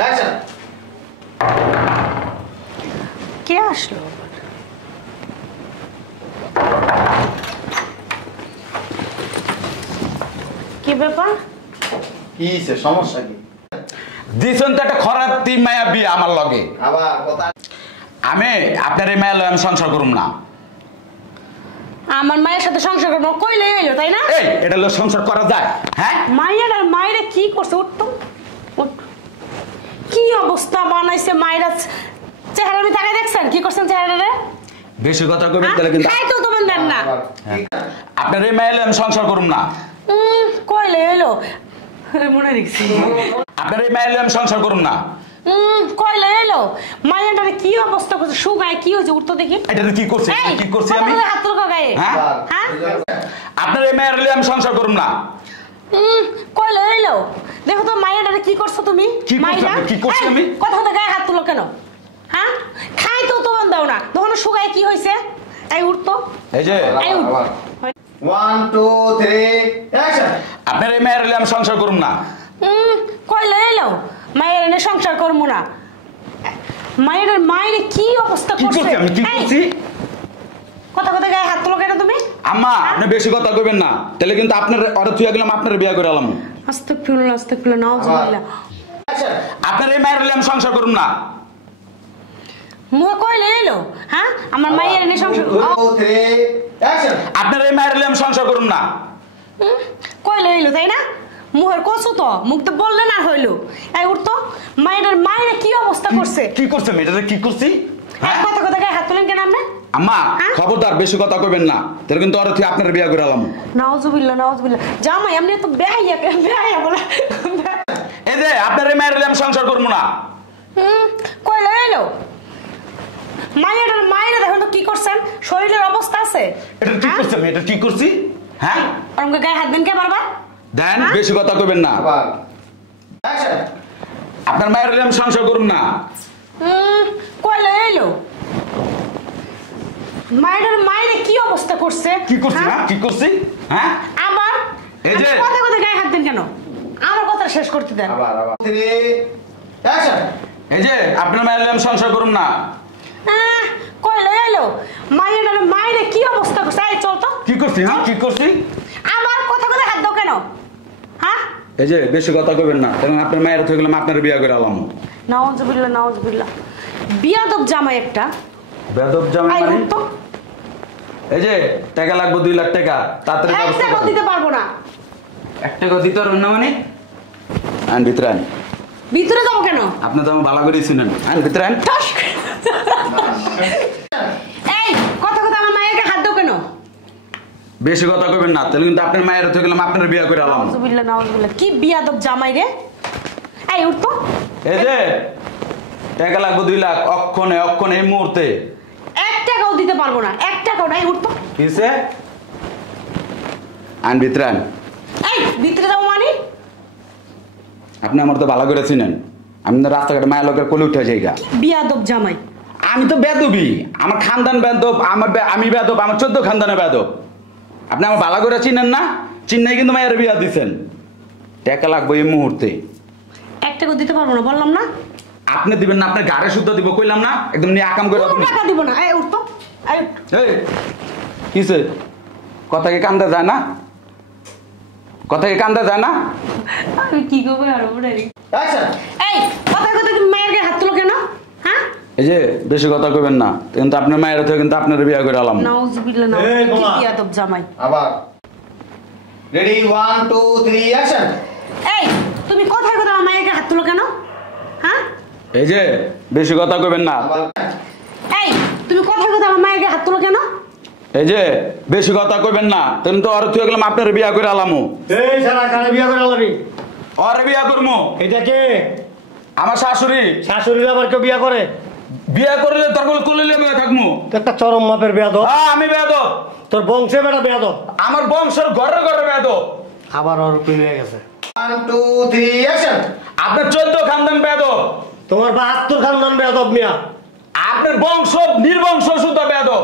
Action. কে আসলো? কি ব্যাপার? কি সে সমস্যা কি? দিছেন তো একটা খারাপ তিন মায়া বিয়ে আমার লগে। আবার কথা আমি আপনার এই মায়া লগে আমি সংসার করুম না। আমার মায়ের সাথে সংসার করবো কইলে এলো তাই না? এই এটা লোক সংসার করা যায়? হ্যাঁ মায়ের আর মায়েরে কি করছে? উঠতো উঠ। কি অবস্থা বানাইছে মায়েরা, চেহারা আমি তাকে দেখছেন কি করছেন চেহারারে? বেশি কথা কইবেন তাহলে কিন্তু খাই তো তোমার দেন না। আপনার এই মায়া লগে আমি সংসার করুম না। কইলে এলো মনে রেখছি। আপনার এই মায়া লগে আমি সংসার করুম না। কইলে এলো মায়ের কি অবস্থা করছে? সুগায় কি হয়েছে? উঠতো দেখি। এটা কি করছে? কি করছি আমি? হাত তোর গায়ে। হ্যাঁ হ্যাঁ আপনার এই মায়া লগে আমি সংসার করুম না। কইলে এলো দেখো তো মায়ের কি করছো তুমি? কি করছি আমি? কি করছি আমি? কথা কথা গায়ে হাত তুলো কেন? হ্যাঁ খাই তো তোমার দাও না তখন সুগায় কি হয়েছে? এই উঠতো এই যে 1 2 3 অ্যাকশন। আপনার এই মায়া লগে আমি সংসার করুম না। কইলে এলো মায়ের এনে সংসার করবো না। মায়ের কি অবস্থা কি করছে? করছি আমি? কি করছি? কথা কথা গায়ে হাত তুলো কেন তুমি? আম্মা আপনি বেশি কথা কইবেন না, তাহলে কিন্তু আপনার অর্ডার থুয়া গেলাম আপনার বিয়া করে আলাম। আস্তাগফিরুল্লাহ নাউজুবিল্লাহ। অ্যাকশন। আপনার এই মায়ের হলে আমি সংসার করুম না। মুখ কইলে এলো হ্যাঁ আমার মায়ের এনে সংসার 2 3 অ্যাকশন। আপনার এই মায়ের হলে আমি সংসার করুম না। কইলে এলো তাই না? মুখের কসু তো মুখ তো বললে না হইলো। এই উঠতো মায়ের কি অবস্থা করছে? কি করছে মেয়েটা? কি করছি? হ্যাঁ কথা কথা গায়ে হাত তুলেন কেন আপনি? আম্মা খবরদার বেশি কথা কইবেন না, তাহলে কিন্তু অর্ডার থুয়া আপনার বিয়া করে আলাম। নাউজুবিল্লাহ জামাই এমনি তো বেহাইয়া বলে। এই যে আপনার এই মায়ের হলে আমি সংসার করবো না। কইলে এলো মায়ের দেখেন তো কি করছেন? শরীরের অবস্থা আছে? এটা কি করছে মেয়েটা? কি করছি? হ্যাঁ আমাকে গায়ে হাত দেন কে বারবার? দেন বেশি কথা কইবেন না। আবার অ্যাকশন। আপনার মায়ের হলে আমি সংসার করুম না। কইলে এলো মায়ের কি অবস্থা করছে? কি করছি? হ্যাঁ কি করছি? হ্যাঁ আবার এই যে কথা কথা গায়ে হাত দেন কেন? আমার কথা শেষ করতে দেন। আবার 3 অ্যাকশন। এই যে আপনার মায়ের হলে আমি সংসার করুম না। কইলে এলো মায়ের কি অবস্থা করছে? এই চল তো। কি করছি? হ্যাঁ কি করছি? আমার কথা কথা হাত দাও কেন? হ্যাঁ এই যে বেশি কথা কইবেন না, তাহলে আপনার মায়ের থুয়া গেলাম আপনার বিয়া করে আলাম। নাউজুবিল্লাহ বিয়াদব জামাই একটা। বেদব জামাই আই মানে? উঠতো এই যে টাকা লাগবে 2 লাখ টাকা, তাড়াতাড়ি এক ব্যবস্থা টাকাও করেন। দিতে পারবো না। 1 টাকা দিতে পারবেন না মানে? আন ভিতরে আন। ভিতরে যাবো কেন? আপনি তো আমার ভালো করে শুনেন। আন ভিতরে আন। ঠস। এই কথা কথা আমার মায়ের হাত দাও কেন? বেশি কথা কইবেন না, তাহলে কিন্তু আপনার মায়ের থুয়া গেলাম আপনার বিয়া করে আলাম। নাউজুবিল্লাহ কি বিয়াদব জামাই রে। এই উঠতো এই যে টাকা লাগবে 2 লাখ অক্ষণে এই মুহূর্তে। এক টাকাও দিতে পারবো না। এক টাকাও নাই। উঠতো কিসে? আন ভিতরে আন। এই ভিতরে যাবো মানে? আপনি আমার তো ভালো করে চিনেন, আমি তো রাস্তাঘাটে মায়ের লোকের কোলে উঠে যাই গা। বিয়াদব জামাই। আমি তো বেদবি, আমার খানদান বেদব, আমি বেদব, আমার 14 খানদানে বেদব। আপনি আমার ভালো করে চিনেন না? চিন্নাই কিন্তু মায়ের বিয়া দিছেন। টাকা লাগবে এই মুহূর্তে। এক টাকাও দিতে পারবো না বললাম না? আপনি দিবেন না? আপনার গাড়ি শুদ্ধ দিব কইলাম না? একদম নিয়ে আকাম করে কোনো টাকা দিব না। এই উঠতো এই উঠ। এই কিসে? কথা কি কান্দা যায় না? কথা কি কান্দা যায় না? আমি কি করবো আর বলে অ্যাকশন। এই কথা কথা তুমি মায়ের গায়ে হাত তুলো কেন? হ্যাঁ এই যে বেশি কথা কইবেন না, কিন্তু আপনার মায়ের থেকে কিন্তু আপনার বিয়া করে আলাম। নাউজুবিল্লাহ এই কি বোমা। বিয়াদব জামাই। আবার রেডি 1 2 3 অ্যাকশন। এই তুমি কথায় কথা আমার মায়ের গায়ে হাত তুলো কেন? হ্যাঁ এই যে বেশি কথা কইবেন না। আবার এই তুমি কথায় কথা আমার মায়ের গায়ে হাত তুলো কেন? এই যে বেশি কথা কইবেন না, কিন্তু ওর থুয়ে গেলাম আপনার বিয়া করে আলামু। এই সারা কারে বিয়া করে আলাবি? ওরে বিয়া করমু। এটা কে? আমার শাশুড়ি। শাশুড়ির আবার কেউ বিয়া করে? বিয়া করলে তোর বলে কোলে লিয়ে থাকমু। তো একটা চরম মাপের বেয়াদব। হ্যাঁ আমি বেয়াদব। তোর বংশে বেটা বেয়াদব। আমার বংশের ঘরে বেয়াদব। আবার ওর প্রেম হয়ে গেছে। 1 2 3 অ্যাকশন। আপনার 14 খানদান বেয়াদব। তোমার 72 খানদান বেয়াদব মিয়া। আপনার বংশ নির্বংশ শুদ্ধ বেয়াদব।